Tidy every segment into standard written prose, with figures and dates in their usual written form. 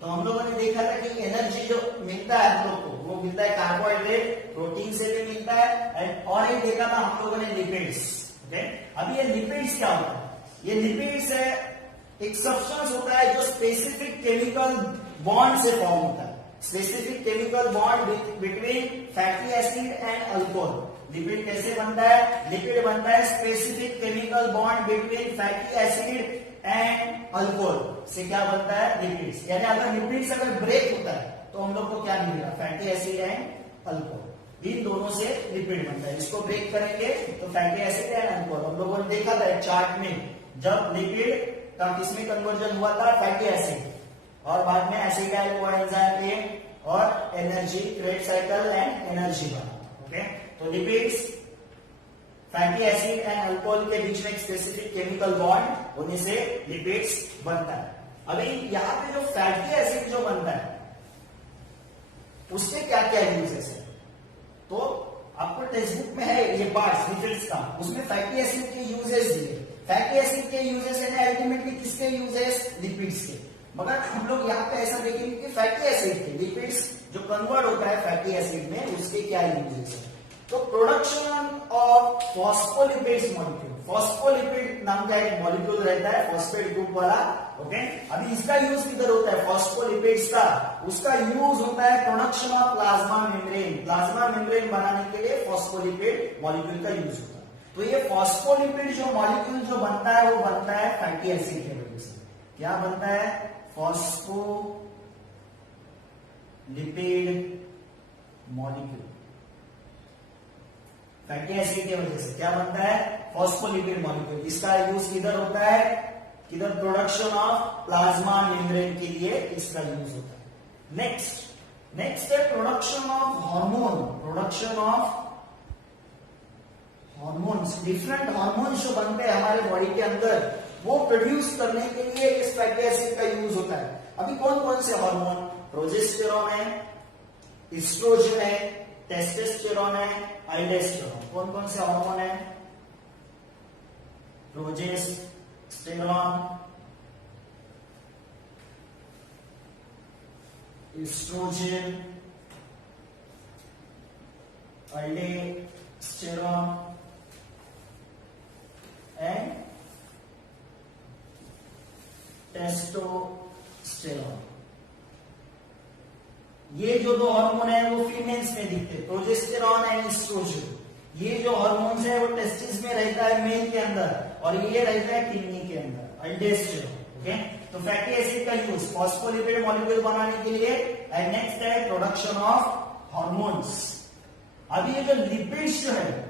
तो हम लोगों ने देखा था कि एनर्जी जो मिलता है हम लोग को वो मिलता है कार्बोहाइड्रेट, प्रोटीन से भी मिलता है एंड और एक देखा था हम लोगों ने लिपिड्स। ओके, अभी ये लिपिड्स क्या होता है? ये लिपिड्स है एक सब्सटेंस होता है जो स्पेसिफिक केमिकल बॉन्ड से फॉर्म होता है, specific chemical bond between fatty acid and alcohol. Lipid कैसे बनता है? लिपिड बनता है specific chemical bond between fatty acid and alcohol से क्या बनता है? लिपिड्स। यानी अगर लिपिड्स अगर ब्रेक होता है तो हम लोग को क्या मिलेगा? फैटी एसिड एंड अल्कोहल, इन दोनों से लिपिड बनता है। इसको ब्रेक करेंगे तो फैटी एसिड एंड अल्कोहल। हम लोगों ने देखा था एक चार्ट में, जब लिपिड का किसमें कन्वर्जन हुआ था? फैटी एसिड, और बाद में एसिडाइल कोएंजाइम ए और energy crate cycle and energy बना। ओके, तो lipids fatty acid and alcohol के बीच में एक स्पेसिफिक केमिकल बॉन्ड होने से लिपिड्स बनता है। अभी यहां पे जो फैटी एसिड जो बनता है उसके क्या क्या यूजेस है? तो आपको टेक्स्ट बुक में है ये पार्ट्स लिपिड्स का, उसमें फैटी एसिड के यूजेस दिए। फैटी एसिड के यूजेस है अल्टीमेटली किसके यूजेस? लिपिड्स के। मगर हम लोग यहाँ पे ऐसा देखेंगे कि फैटी एसिड के लिपिड्स जो कन्वर्ट होता है फैटी एसिड में, उसके क्या यूजेस है? तो production of phospholipids molecule, phospholipid नाम का एक मॉलिक्यूल रहता है फॉस्फेट ग्रुप वाला। ओके, अभी इसका यूज किधर होता है? फॉस्फोलिपिड्स का, उसका यूज होता है production of plasma membrane. Plasma membrane बनाने के लिए फॉस्फोलिपिड मॉलिक्यूल का यूज होता है। तो ये फॉस्फोलिपिड जो मॉलिक्यूल जो बनता है वो बनता है फैटी एसिड के वजह से। क्या बनता है? फॉस्फोलिपिड मॉलिक्यूल फैटी एसिड की वजह से क्या बनता है? Phospholipid molecule. इसका यूज किधर होता है? किधर? प्रोडक्शन ऑफ प्लाज्मा मेम्ब्रेन के लिए इसका यूज होता है। नेक्स्ट है production of hormone. Production of hormones, different hormones जो बनते हैं हमारे बॉडी के अंदर, वो प्रोड्यूस करने के लिए इस फैटी एसिड का यूज होता है। अभी कौन कौन से हार्मोन? प्रोजेस्टेरॉन है, एस्ट्रोजन है, टेस्टोस्टेरोन है, अल्डोस्टेरोन। कौन कौन से हार्मोन है? Progesterone, estrogen, aldosterone and testosterone. ये जो दो हार्मोन है वो फीमेल्स में दिखते हैं, प्रोजेस्टेरॉन एंड एस्ट्रोजन। ये जो हार्मोन्स है वो टेस्टिस में रहता है मेल के अंदर, और ये रहता है किडनी के अंदर, अल्डोस्टेरोन। ओके, तो फैटी एसिड का यूज फॉस्फोलिपिड मॉलिक्यूल बनाने के लिए। एंड नेक्स्ट है प्रोडक्शन ऑफ हार्मोन्स। अभी ये जो लिपिड्स जो है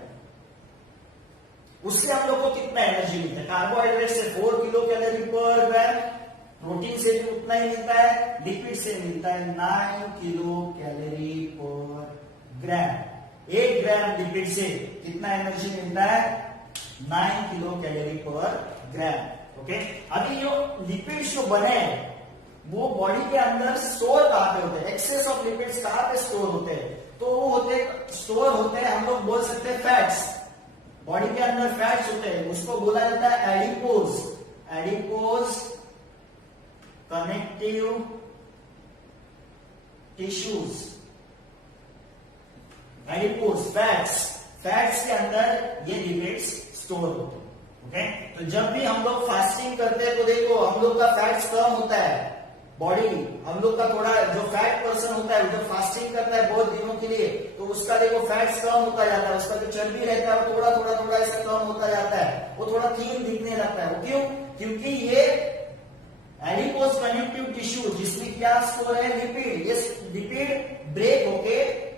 उससे हम लोग को कितना एनर्जी मिलता है? कार्बोहाइड्रेट से 4 किलो कैलोरी पर ग्राम, प्रोटीन से भी उतना ही मिलता है, लिपिड से मिलता है 9 किलो कैलोरी पर ग्राम। 1 ग्राम लिपिड से कितना एनर्जी मिलता है? 9 किलो कैलोरी पर ग्राम। ओके, अभी जो लिपिड्स जो बने हैं वो बॉडी के अंदर स्टोर कहां पे होते हैं? एक्सेस ऑफ लिपिड्स कहां पे स्टोर होते हैं? तो वो स्टोर होते हैं, हम लोग बोल सकते हैं फैट्स। बॉडी के अंदर फैट्स होते हैं, उसको बोला जाता है adipose. Adipose connective tissues, adipose fats के अंदर ये लिपिड्स स्टोर होते हैं। ओके, तो जब भी हम लोग फास्टिंग करते हैं तो देखो हम लोग का फैट्स कम होता है। बॉडी हम लोग का थोड़ा जो फैट पर्सन होता है जब फास्टिंग करता है बहुत दिनों के लिए, तो उसका देखो फैट्स कम होता जाता है, उसका जो चर्बी रहता है वो थोड़ा ऐसा कम होता जाता है, वो थोड़ा थीन दिखने लगता है। क्यों? क्योंकि ये एडिपोज कनेक्टिव टिश्यू जिसमें क्या स्टोर है? लिपिड। ये लिपिड ब्रेक होके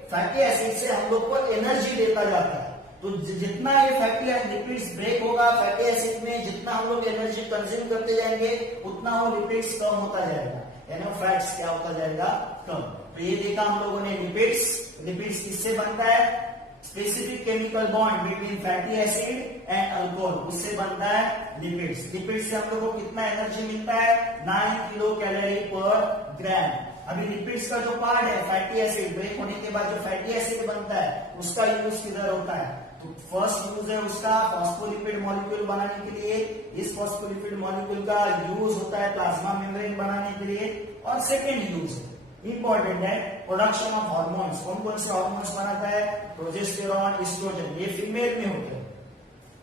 फैटी एसिड से हम लोग को एनर्जी देता जाता है। तो जितना ये फैटी लिपिड्स ब्रेक होगा फैटी एसिड में, जितना हम लोग एनर्जी कंज्यूम करते जाएंगे उतना वो लिपिड्स कम होता जाएगा, यानी फैट्स क्या होता जाएगा? कम। तो ये देखा हम लोगों ने लिपिड्स किससे बनता है? Specific chemical bond between fatty acid and alcohol, उससे बनता है लिपिड्स। लिपिड्स से हम लोग को कितना एनर्जी मिलता है? 9 किलो कैलोरी पर ग्राम। अभी लिपिड्स का जो पार्ट है फैटी एसिड, ब्रेक होने के बाद जो फैटी एसिड बनता है उसका यूज किधर होता है? तो फर्स्ट यूज है उसका फॉस्फोलिपिड मॉलिक्यूल बनाने के लिए। इस फॉस्फोलिपिड मॉलिक्यूल का यूज होता है प्लाज्मा मेम्ब्रेन बनाने के लिए। और सेकेंड यूज इंपॉर्टेंट है प्रोडक्शन ऑफ हार्मोन्स। कौन कौन से हार्मोन्स बनाता है? प्रोजेस्टेरॉन, एस्ट्रोजन, ये फीमेल में होते हैं,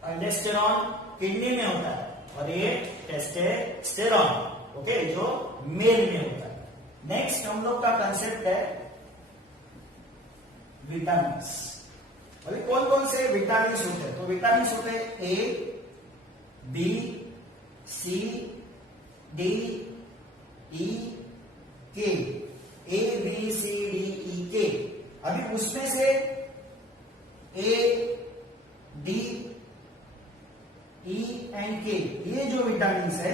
अल्डोस्टेरॉन किडनी में होता है, और ये टेस्टोस्टेरॉन ओके जो मेल में होता है। नेक्स्ट हम लोग का कंसेप्ट है विटामिन। अभी कौन कौन से विटामिन होते हैं? तो विटामिन होते हैं ए, बी, सी, डी, ई, के, A B C D E के। अभी उसमें से ए, डी, ई एंड के ये जो विटामिन है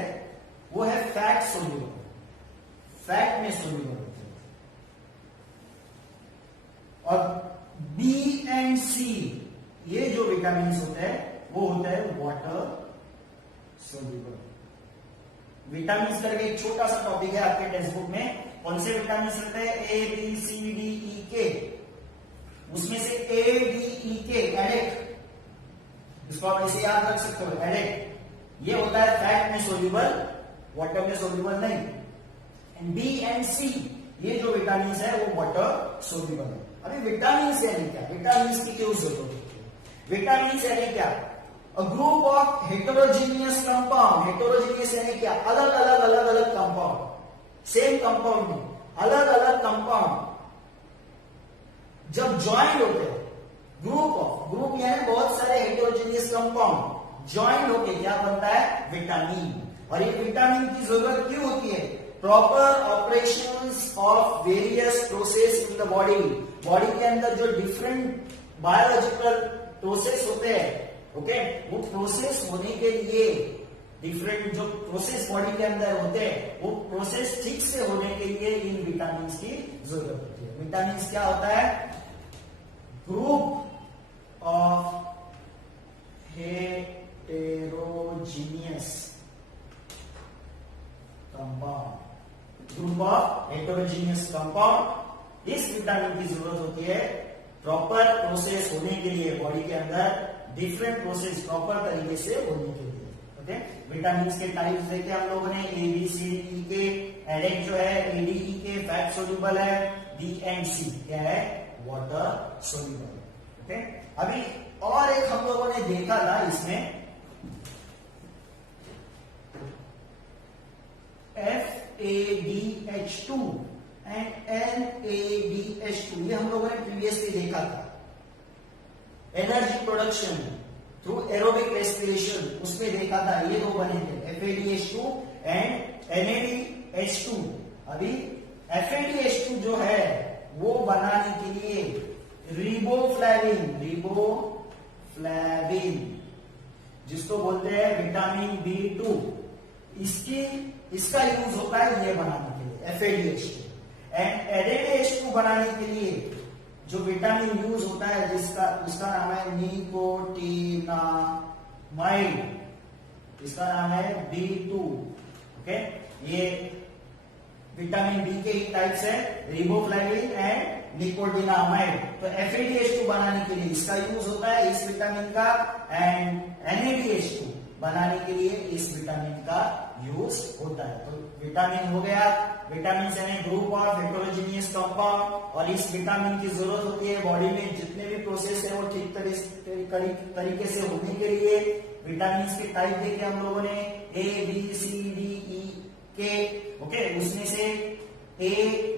वो है फैट सोल्यूबल, फैट में सोल्यूबल होते हैं। और बी एंड सी ये जो विटामिन होते हैं वो होता है वाटर सोल्यूबल। विटामिन करके एक छोटा सा टॉपिक है आपके टेक्स्ट बुक में, कौन से विटामिन होते हैं? A B C D E के। उसमें से ए डी ई के एडेक, इसको आप ऐसे याद रख सकते हो, एडेक ये होता है फैट में सोल्यूबल, वाटर में सोल्यूबल नहीं। एंड बी एंड सी ये जो विटामिन है वो वाटर सोल्यूबल है। अभी विटामिन यानी क्या? विटामिन की क्यों जरूरत होती है? विटामिन यानी क्या? A group of heterogeneous compound. Heterogeneous यानी क्या? अलग अलग कंपाउंड, सेम कंपाउंड में अलग अलग कंपाउंड जब ज्वाइंट होते हैं, ग्रुप यानी बहुत सारे हेटेरोजीनियस कंपाउंड ज्वाइंट होके क्या बनता है? विटामिन। और ये विटामिन की जरूरत क्यों होती है? Proper operations of various process in the body. Body के अंदर जो डिफरेंट बायोलॉजिकल प्रोसेस होते हैं ओके वो प्रोसेस होने के लिए, डिफरेंट जो प्रोसेस बॉडी के अंदर होते हैं वो प्रोसेस ठीक से होने के लिए इन विटामिन की जरूरत होती है। विटामिन क्या होता है? Group of heterogeneous compound, group of heterogeneous compound. इस विटामिन की जरूरत होती है प्रॉपर प्रोसेस होने के लिए, बॉडी के अंदर डिफरेंट प्रोसेस प्रॉपर तरीके से होने के लिए ओके। विटामिन के टाइप्स देखे हम लोगों ने, ए बी सी डी के। एडेक जो है ए डी ई के फैट सोल्यूबल है, बी एंड सी क्या है? Water soluble okay. अभी और एक हम लोगों ने देखा था इसमें FADH2 एंड NADH2, ये हम लोगों ने प्रीवियसली देखा था। Energy production through aerobic respiration, उसमें देखा था ये दो बने थे FADH2 एंड NADH2। अभी FADH2 जो है वो बनाने के लिए रिबोफ्लाविन जिसको बोलते हैं विटामिन B2, इसका यूज होता है ये बनाने के लिए FADH2। एंड NADH2 बनाने के लिए जो विटामिन यूज होता है उसका नाम है निकोटिनामाइड, इसका नाम है B2 ओके। ये विटामिन बी के ही टाइप्स है, रिबोफ्लाविन एंड निकोटिनामाइड। तो FADH2 बनाने के लिए इसका यूज होता है इस विटामिन का, एंड NADH2 बनाने के लिए इस विटामिन का यूज होता है। तो विटामिन हो गया, विटामिन यानी ग्रुप ऑफ हेटेरोजीनियस कंपाउंड, और इस विटामिन की जरूरत होती है बॉडी में जितने भी प्रोसेस है वो ठीक तरीके से होने के लिए। विटामिन के टाइप देखे हम लोगों ने, A B C D E के ओके। उसमें से ए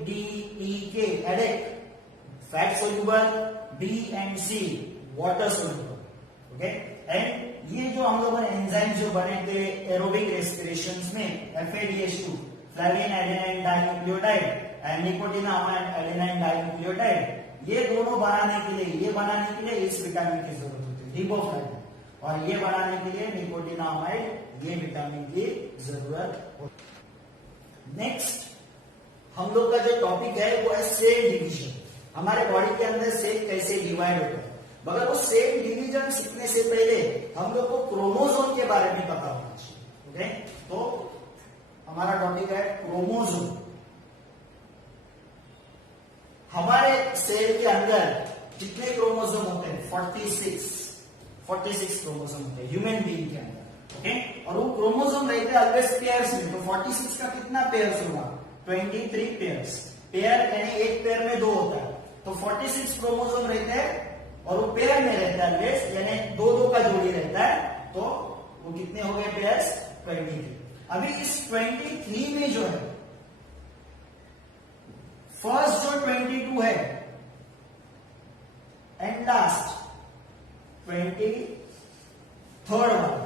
D E K ADEK fat soluble, B and C water soluble okay. And ये जो हम लोगों ने एंजाइम जो बने थे एरोबिक रेस्पिरेशंस में, FADH2 flavin adenine dinucleotide and nicotinamide adenine dinucleotide, ये दोनों बनाने के लिए इस विटामिन की जरूरत होती है रिबोफ्लाविन, और ये बनाने के लिए निकोटिनामाइड ये विटामिन की जरूरत होती है। नेक्स्ट हम लोग का जो टॉपिक है वो है सेल डिवीजन। हमारे बॉडी के अंदर सेल कैसे डिवाइड होता है, मगर उस सेल डिवीजन सीखने से पहले हम लोग को क्रोमोसोम के बारे में पता होना चाहिए ओके। तो हमारा टॉपिक है क्रोमोसोम। हमारे सेल के अंदर कितने क्रोमोसोम होते हैं? 46 क्रोमोसोम होते हैं ह्यूमन बीइंग के अंदर ओके। और वो क्रोमोसोम रहते हैं ऑलवेज पेयर्स में, तो 46 का कितना पेयर्स होगा? 23 पेयर्स। पेयर यानी एक पेयर में दो होता है, तो 46 क्रोमोसोम रहते हैं और वो पेयर में रहता है ऑलवेज, यानी दो दो का जोड़ी रहता है, तो वो कितने हो गए पेयर्स? 23। अभी इस 23 में जो है फर्स्ट जो 22 है एंड लास्ट 23rd वाला,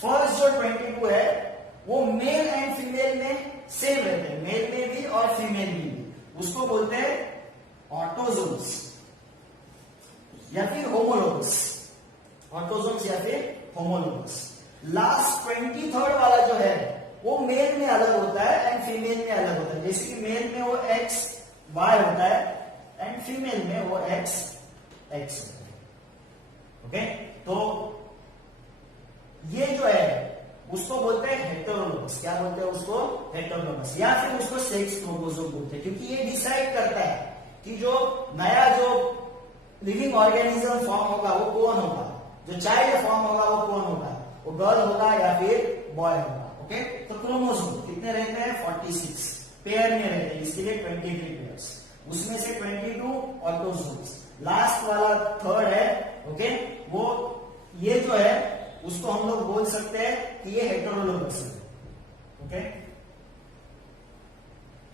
फर्स्ट जो 22 है वो मेल एंड फीमेल में सेम रहते हैं, मेल में भी और फीमेल में भी। उसको बोलते हैं ऑटोजोम्स या फिर होमोलोगस, ऑटोजोम्स या फिर होमोलोगस। लास्ट 23rd वाला जो है वो मेल में अलग होता है एंड फीमेल में अलग होता है। जैसे कि मेल में वो एक्स वाई होता है एंड फीमेल में वो एक्स एक्स होता है। ओके, तो ये जो है उसको बोलते हैं हेटेरोलोगस। क्या बोलते हैं उसको? हेटेरोलोगस, या फिर उसको सेक्स क्रोमोसोम बोलते हैं, क्योंकि ये डिसाइड करता है कि जो नया जो लिविंग ऑर्गेनिज्म फॉर्म होगा वो कौन होगा, जो चाइल्ड फॉर्म होगा वो कौन होगा, वो गर्ल होगा या फिर बॉय होगा। ओके, तो क्रोमोसोम कितने रहते हैं? 46 पेयर में रहते हैं, इसके लिए 23 पेयर्स, उसमें से 22 ऑटोजोम्स। लास्ट वाला थर्ड है, ओके, वो ये जो है उसको हम लोग बोल सकते हैं कि ये हेटेरोलोगस है। ओके,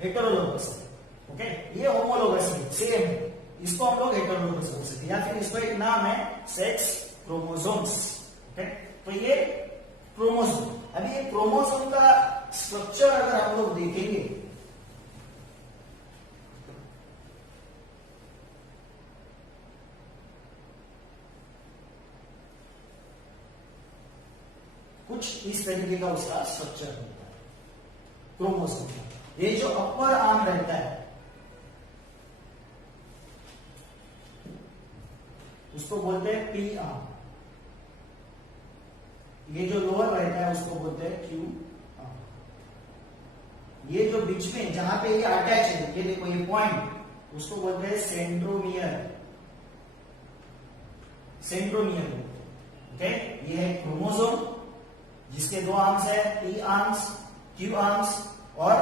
हेटेरोलोगस है। ओके, ये होमोलोगस है, सेम है, इसको हम लोग हेटेरोलोगस बोल सकते हैं, या फिर इसको एक नाम है सेक्स क्रोमोसोम्स। ओके, तो ये क्रोमोसोम। अभी ये क्रोमोसोम का स्ट्रक्चर अगर हम लोग देखेंगे, कुछ इस तरीके का उसका स्ट्रक्चर होता है क्रोमोसोम का। ये जो अपर आर्म रहता है उसको बोलते हैं पी आर्म, ये जो लोअर रहता है उसको बोलते हैं क्यू आर्म। ये जो बीच में जहां पे ये अटैच है, ये देखो ये पॉइंट, उसको बोलते हैं सेंट्रोमियर, सेंट्रोमियर। ओके, ये है क्रोमोसोम जिसके दो आर्म्स है, पी आर्म्स, क्यू आर्म्स और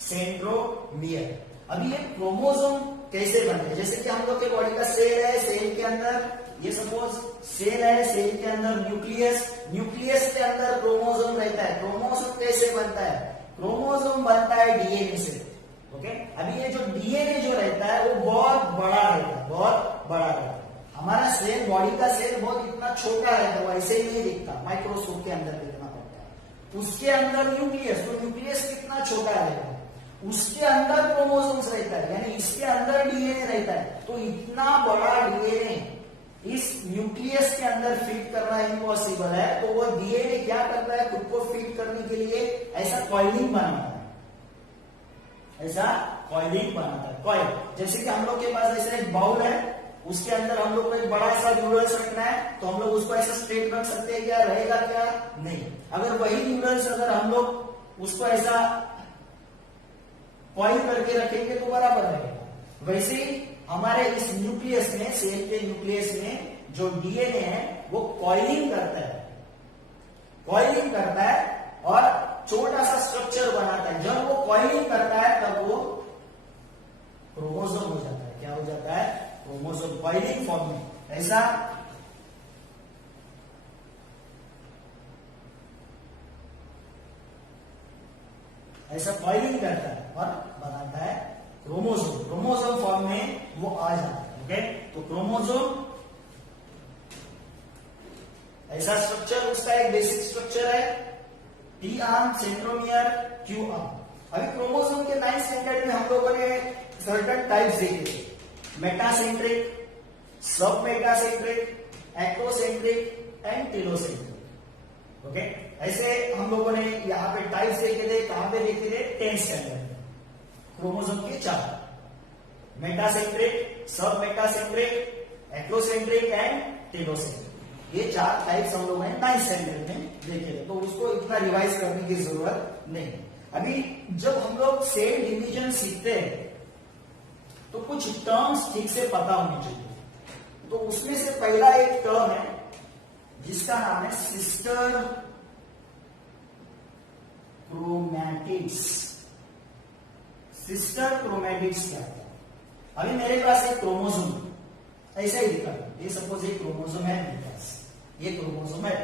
सेंट्रोमियर। अभी ये क्रोमोसोम कैसे बनते हैं? जैसे कि हम लोग के बॉडी का सेल है, सेल के अंदर ये सपोज सेल है, सेल के अंदर न्यूक्लियस, न्यूक्लियस के अंदर क्रोमोसोम रहता है। क्रोमोसोम कैसे बनता है? क्रोमोसोम बनता है डीएनए से। ओके, अभी ये जो डीएनए जो रहता है वो बहुत बड़ा रहता है, बहुत बड़ा रहता है। हमारा सेल, बॉडी का सेल बहुत इतना छोटा रहता है, वो ऐसे ही नहीं दिखता, माइक्रोस्कोप के अंदर देखना पड़ता है। उसके अंदर न्यूक्लियस, तो न्यूक्लियस कितना छोटा रहता है, उसके अंदर क्रोमोसोम्स रहता है, यानी इसके अंदर डीएनए रहता है। तो इतना बड़ा डीएनए इस न्यूक्लियस के अंदर फिट करना इम्पॉसिबल है। तो वो डीएनए क्या करता है? खुद को फिट करने के लिए ऐसा कॉइलिंग बनाता है, ऐसा कॉइलिंग बनाता है। कॉइल, जैसे कि हम लोग के पास ऐसा एक बाउल है, उसके अंदर हम लोग को एक बड़ा सा न्यूडल्स रखना है, तो हम लोग उसको ऐसा स्ट्रेट रख सकते हैं क्या? रहेगा क्या? नहीं। अगर वही न्यूडल्स अगर हम लोग उसको ऐसा कॉइल करके रखेंगे तो बराबर रहेगा। वैसे ही हमारे इस न्यूक्लियस में, सेल के न्यूक्लियस में जो डीएनए है वो कॉइलिंग करता है, कॉइलिंग करता है और छोटा सा स्ट्रक्चर बनाता है। जब वो कॉइलिंग करता है तब वो क्रोमोसोम हो जाता है। क्या हो जाता है? क्रोमोसोम, कॉइलिंग फॉर्म में। ऐसा ऐसा कॉइलिंग करता है और बनाता है क्रोमोसोम। क्रोमोसोम फॉर्म में वो आ जाता है। ओके, तो क्रोमोसोम ऐसा स्ट्रक्चर, उसका एक बेसिक स्ट्रक्चर है, P arm, centromere, Q arm. अभी क्रोमोसोम के 9th स्टैंडर्ड में हम लोगों ने सर्टेन टाइप्स देखे थे, मेटासेंट्रिक, सब मेटासेंट्रिक, एक्टोसेंट्रिक एंड टेलोसेंट्रिक। ओके, ऐसे हम लोगों ने यहाँ पे टाइप्स देखे थे। कहां पे देखे थे? 10th स्टैंडर्ड में। क्रोमोसोम के 4, मेटासेंट्रिक, सब मेटासेंट्रिक, एक्टोसेंट्रिक एंड टेलोसेंट्रिक। ये 4 टाइप्स हम लोगों ने 9th स्टैंडर्ड में देखे थे, तो उसको इतना रिवाइज करने की जरूरत नहीं। अभी जब हम लोग सेल डिवीजन सीखते हैं तो कुछ टर्म्स ठीक से पता होनी चाहिए। तो उसमें से पहला एक टर्म है जिसका नाम है सिस्टर क्रोमैटिड्स। सिस्टर क्रोमैटिड्स क्या होता है? अभी मेरे पास एक क्रोमोसोम ऐसा ही दिखा, ये सपोज एक क्रोमोसोम है मेरे पास, ये क्रोमोसोम है,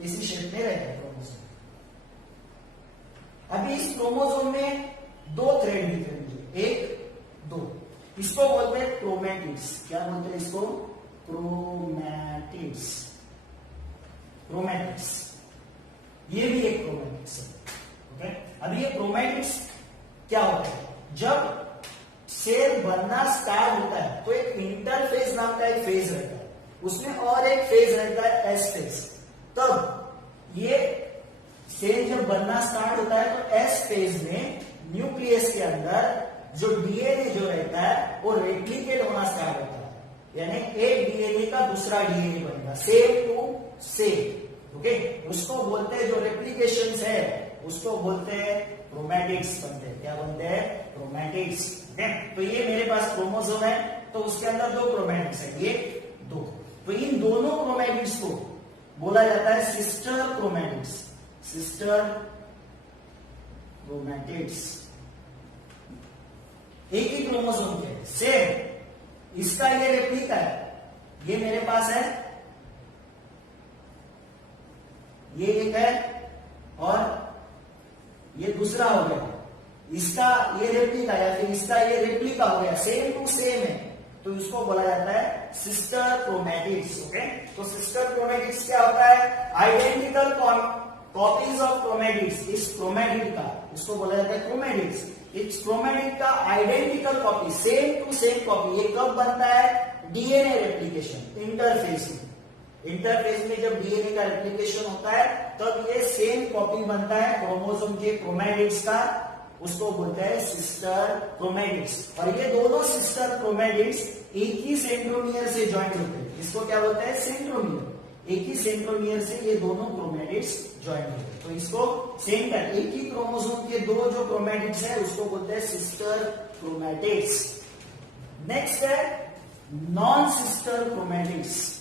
इसी शेप में रहता है क्रोमोसोम। अभी इस क्रोमोसोम में दो थ्रेड दिख रहे हैं, एक दो, इसको बोलते हैं क्रोमैटिड्स। क्या बोलते हैं इसको? क्रोमैटिड्स। क्रोमैटिड्स, ये भी एक क्रोमैटिड्स है। ओके, अब ये क्रोमैटिड्स क्या होता है? जब सेल बनना स्टार्ट होता है तो एक इंटरफेज नाम का एक फेज रहता है, उसमें और एक फेज रहता है एस फेज। तब ये सेल जब बनना स्टार्ट होता है तो एस फेज में न्यूक्लियस के अंदर जो डीएनए जो रहता है वो रेप्लिकेट होना स्टार्ट होता है, यानी एक डीएनए का दूसरा डीएनए बनेगा, सेम टू सेम। ओके, उसको बोलते हैं, जो रेप्लिकेशन है उसको बोलते हैं क्रोमैटिड्स बनते हैं। क्या बनते हैं? क्रोमैटिड्स। ओके, तो ये मेरे पास क्रोमोसोम है, तो उसके अंदर दो क्रोमैटिड्स है, ये दो। तो इन दोनों क्रोमैटिड्स को बोला जाता है सिस्टर क्रोमैटिड्स। सिस्टर क्रोमैटिड्स एक ही क्रोमोसोम के सेम, इसका ये रेप्लिका है, ये मेरे पास है, ये एक है और ये दूसरा हो गया, इसका ये रेप्लिका या फिर इसका ये रेप्लिका हो गया, सेम टू सेम है, तो इसको बोला जाता है सिस्टर क्रोमैटिड्स। ओके, तो सिस्टर क्रोमैटिड्स क्या होता है? Identical copies of chromatids. इस क्रोमैटिड का, इसको बोला जाता है क्रोमैटिड्स, इस क्रोमैटिड का identical copy, same to same copy. ये कब बनता है? डीएनए रेप्लिकेशन, इंटरफेस में। इंटरफेस में जब डीएनए का रेप्लिकेशन होता है तब ये सेम कॉपी बनता है क्रोमोसोम के क्रोमैटिड्स का, उसको बोलते हैं सिस्टर क्रोमैटिड्स। और ये दोनों सिस्टर क्रोमैटिड्स एक ही सेंट्रोमियर से ज्वाइन होते हैं, इसको क्या बोलते हैं? सेंट्रोमियर। एक ही सेंट्रोमियर से ये दोनों क्रोमैटिड्स ज्वाइन होते हैं, तो इसको सेंटर, एक ही क्रोमोसोम के दो जो क्रोमैटिड्स है उसको बोलते हैं सिस्टर क्रोमैटिड्स। नेक्स्ट है non sister chromatids.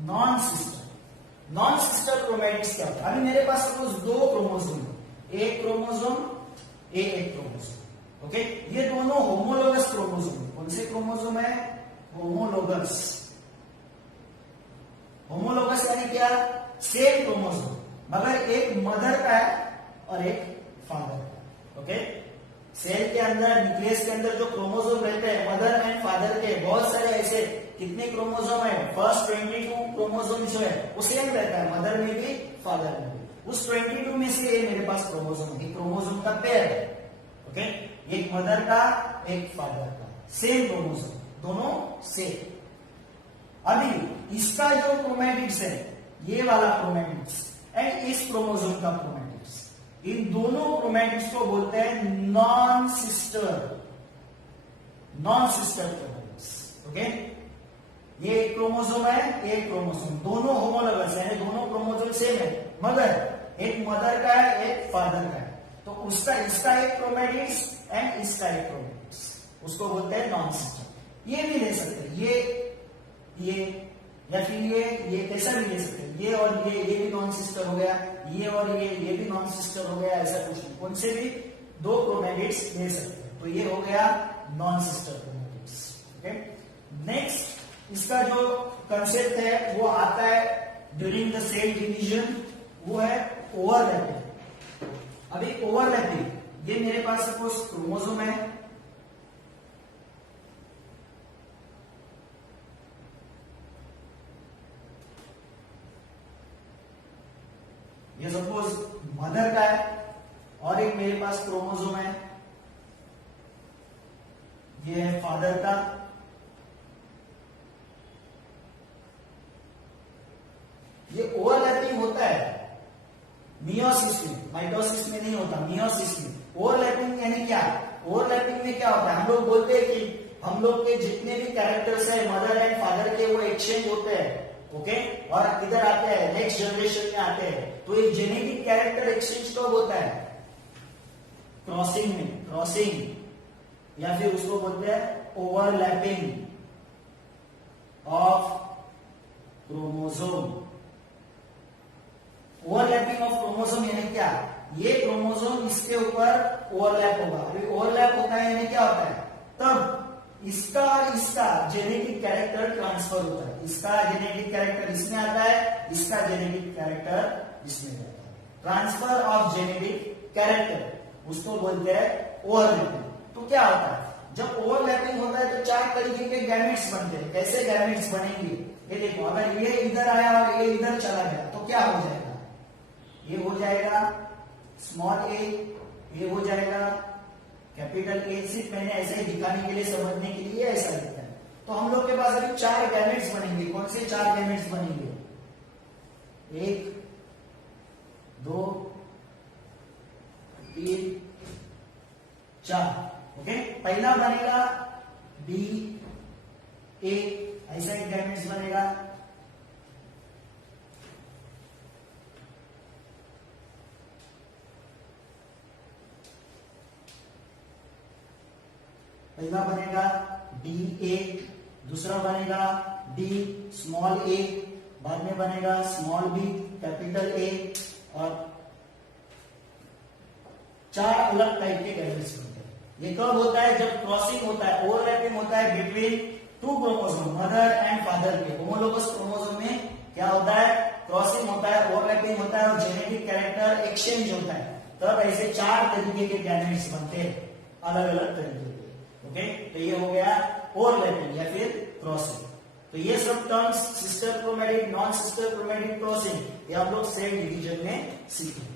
Non sister chromatids क्या होता है? अभी मेरे पास सपोज दो क्रोमोसोम है, एक क्रोमोसोम, एक क्रोमोसोम। ओके, ये दोनों होमोलोगस क्रोमोसोम है। कौन से क्रोमोसोम है? होमोलोगस। होमोलोगस यानी क्या? सेम क्रोमोसोम, मगर एक मदर का है और एक फादर का। ओके, सेल के अंदर, न्यूक्लियस के अंदर जो क्रोमोसोम रहते हैं मदर एंड फादर के, बहुत सारे ऐसे कितने क्रोमोसोम है? फर्स्ट 22 क्रोमोसोम जो है वो सेम रहता है, मदर में भी फादर में भी। उस 22 में से ये मेरे पास क्रोमोसोम है, क्रोमोसोम का पेयर है। ओके, एक मदर का, एक फादर का, सेम क्रोमोसोम, दोनों सेम। अभी इसका जो क्रोमैटिड्स है, ये वाला क्रोमैटिड्स एंड इस क्रोमोसोम का क्रोमैटिड्स, इन दोनों क्रोमैटिड्स को बोलते हैं नॉन सिस्टर क्रोमैटिड्स। ओके, ये एक क्रोमोसोम है, एक क्रोमोसोम, दोनों होमोलोगस है, दोनों क्रोमोसोम सेम है, मगर एक मदर का है, एक फादर का है, तो उसका, इसका एक क्रोमैटिड्स एंड इसका एक क्रोमैटिड्स, उसको बोलते हैं नॉन सिस्टर। ये भी ले सकते हैं, ये या फिर ये कैसा भी ले सकते हैं, ये और ये भी नॉन सिस्टर हो गया, ये और ये भी नॉन सिस्टर हो गया, ऐसा कुछ नहीं, कौन से भी दो क्रोमैटिड्स ले सकते हैं, तो ये हो गया non sister chromatids. Okay, next इसका जो कंसेप्ट है वो आता है ड्यूरिंग द सेल डिवीजन, वो है ओवरलैपिंग। अभी ओवरलैपिंग, ये मेरे पास सपोज क्रोमोसोम है, ये सपोज मदर का है और एक मेरे पास क्रोमोसोम है, ये है फादर का। ये ओवरलैपिंग होता है मियोसिस में, माइटोसिस में नहीं होता, मियोसिस में। ओवरलैपिंग यानी क्या? ओवरलैपिंग में क्या होता है? हम लोग बोलते हैं कि हम लोग के जितने भी कैरेक्टर्स है मदर एंड फादर के, वो एक्सचेंज होते हैं। ओके, और इधर आते हैं, नेक्स्ट जनरेशन में आते हैं, तो ये जेनेटिक कैरेक्टर एक्सचेंज कब होता है? क्रॉसिंग में, क्रॉसिंग, या फिर उसको बोलते हैं overlapping of chromosome. Overlapping of chromosome यानी क्या, ये क्रोमोसोम इसके ऊपर ओवरलैप होगा। अभी ओवरलैप होता है यानी क्या होता है, तब इसका और इसका जेनेटिक कैरेक्टर ट्रांसफर होता है। इसका जेनेटिक कैरेक्टर इसमें आता है, इसका जेनेटिक कैरेक्टर इसमें जाता है। ट्रांसफर ऑफ जेनेटिक कैरेक्टर उसको बोलते हैं ओवरलैपिंग। तो क्या होता है, जब ओवरलैपिंग होता है तो 4 तरीके के गैमेट्स बनते हैं। कैसे गैमेट्स बनेंगे, ये देखो, अगर ये इधर आया और ये इधर चला गया तो क्या हो जाएगा, ये हो जाएगा स्मॉल ए, ये हो जाएगा कैपिटल ए। सिर्फ मैंने ऐसे ही दिखाने के लिए, समझने के लिए ऐसा लिखा है। तो हम लोग के पास अभी 4 गैमेट्स बनेंगे। कौन से 4 गैमेट्स बनेंगे, 1 2 3 4। ओके, पहला बनेगा बी ए, ऐसा एक गैमेट्स बनेगा। पहला बनेगा डी ए, दूसरा बनेगा डी स्मॉल ए, बाद में बनेगा स्मॉल बी कैपिटल ए, और 4 अलग टाइप के गैमेट्स बनते हैं। ये कब होता है, जब क्रॉसिंग होता है, ओवरलैपिंग होता है between 2 chromosome, mother and father के। होमोलोगस क्रोमोसोम में क्या होता है, क्रॉसिंग होता है, ओवरलैपिंग होता है और जेनेटिक कैरेक्टर एक्सचेंज होता है। तब ऐसे 4 तरीके के गैमेट्स बनते हैं, अलग अलग तरीके के। ओके, तो ये हो गया ओवरलैपिंग या फिर क्रॉसिंग। तो ये सब terms, sister chromatid, non sister chromatid, crossing, ये हम लोग सेल डिवीजन में सीखेंगे।